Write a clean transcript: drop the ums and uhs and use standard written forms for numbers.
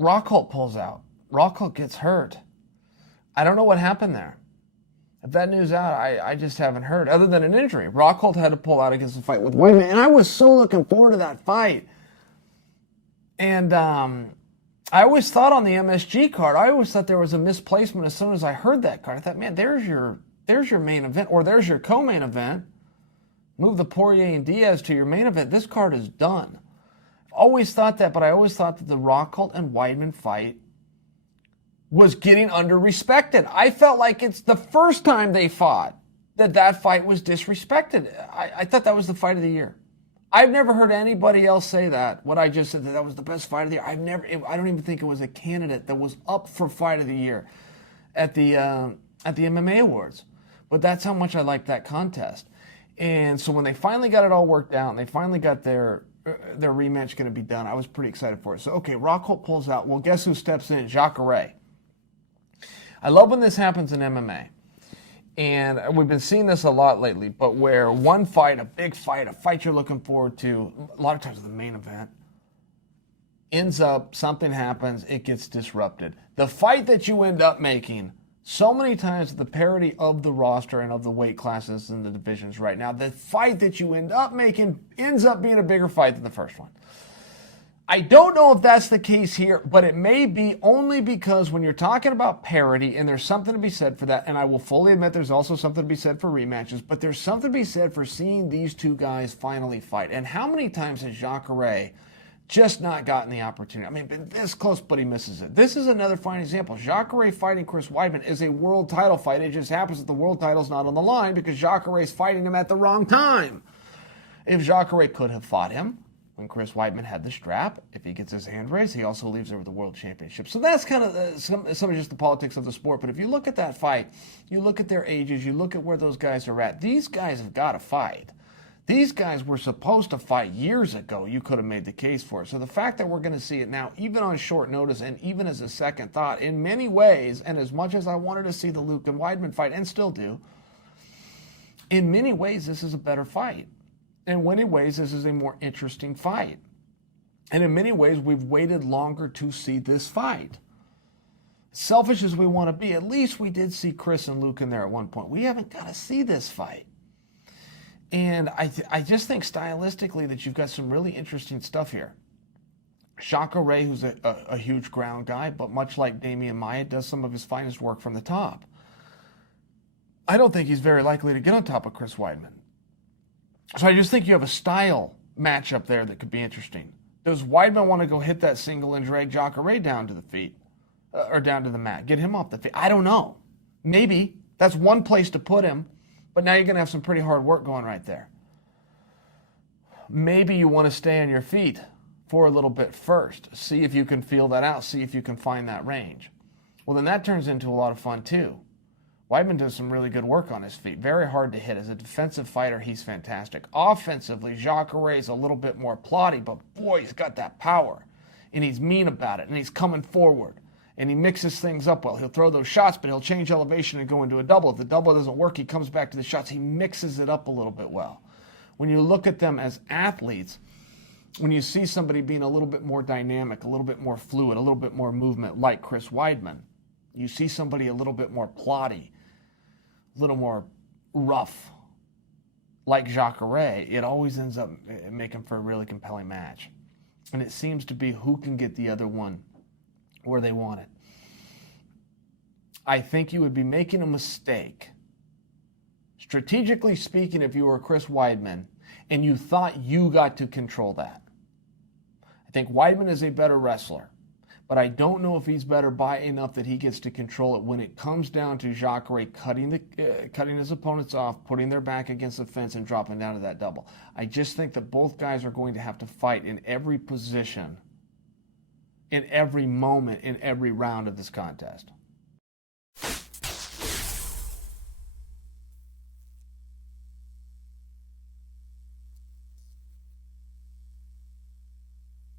Rockhold pulls out. Rockhold gets hurt. I don't know what happened there. If that news out, I just haven't heard, other than an injury. Rockhold had to pull out against the fight with Weidman, and I was so looking forward to that fight. And I always thought on the MSG card, I always thought there was a misplacement as soon as I heard that card. I thought, man, there's your main event, or there's your co-main event. Move the Poirier and Diaz to your main event. This card is done. I've always thought that, but I always thought that the Rockhold and Weidman fight was getting under-respected. I felt like it's the first time they fought that fight was disrespected. I thought that was the fight of the year. I've never heard anybody else say that, what I just said, that was the best fight of the year. I don't even think it was a candidate that was up for fight of the year at the MMA awards. But that's how much I liked that contest. And so when they finally got it all worked out and they finally got their rematch going to be done, I was pretty excited for it. So, okay, Rockhold pulls out. Well, guess who steps in? Jacare. I love when this happens in MMA. And we've been seeing this a lot lately, but where one fight, a big fight, a fight you're looking forward to, a lot of times the main event, ends up, something happens, it gets disrupted. The fight that you end up making, so many times the parity of the roster and of the weight classes and the divisions right now, the fight that you end up making ends up being a bigger fight than the first one. I don't know if that's the case here, but it may be only because when you're talking about parity, and there's something to be said for that, and I will fully admit there's also something to be said for rematches, but there's something to be said for seeing these two guys finally fight. And how many times has Jacare just not gotten the opportunity? I mean, been this close, but he misses it. This is another fine example. Jacare fighting Chris Weidman is a world title fight. It just happens that the world title's not on the line because Jacare is fighting him at the wrong time. If Jacare could have fought him when Chris Weidman had the strap, if he gets his hand raised, he also leaves there with the world championship. So that's kind of some of just the politics of the sport. But if you look at that fight, you look at their ages, you look at where those guys are at, these guys have got to fight. These guys were supposed to fight years ago. You could have made the case for it. So the fact that we're going to see it now, even on short notice and even as a second thought, in many ways, and as much as I wanted to see the Luke and Weidman fight, and still do, in many ways, this is a better fight. In many ways, this is a more interesting fight. And in many ways, we've waited longer to see this fight. Selfish as we want to be, at least we did see Chris and Luke in there at one point. We haven't got to see this fight. And I just think stylistically that you've got some really interesting stuff here. Jacare, who's a huge ground guy, but much like Damian Maia, does some of his finest work from the top. I don't think he's very likely to get on top of Chris Weidman. So I just think you have a style matchup there that could be interesting. Does Weidman want to go hit that single and drag Jacare down to the feet or down to the mat? Get him off the feet? I don't know. Maybe. That's one place to put him, but now you're going to have some pretty hard work going right there. Maybe you want to stay on your feet for a little bit first. See if you can feel that out. See if you can find that range. Well, then that turns into a lot of fun too. Weidman does some really good work on his feet. Very hard to hit. As a defensive fighter, he's fantastic. Offensively, Jacare is a little bit more plotty, but boy, he's got that power. And he's mean about it, and he's coming forward. And he mixes things up well. He'll throw those shots, but he'll change elevation and go into a double. If the double doesn't work, he comes back to the shots. He mixes it up a little bit well. When you look at them as athletes, when you see somebody being a little bit more dynamic, a little bit more fluid, a little bit more movement like Chris Weidman, you see somebody a little bit more plotty, a little more rough, like Jacare, it always ends up making for a really compelling match. And it seems to be who can get the other one where they want it. I think you would be making a mistake, strategically speaking, if you were Chris Weidman and you thought you got to control that. I think Weidman is a better wrestler, but I don't know if he's better by enough that he gets to control it when it comes down to Jacare cutting his opponents off, putting their back against the fence, and dropping down to that double. I just think that both guys are going to have to fight in every position, in every moment, in every round of this contest.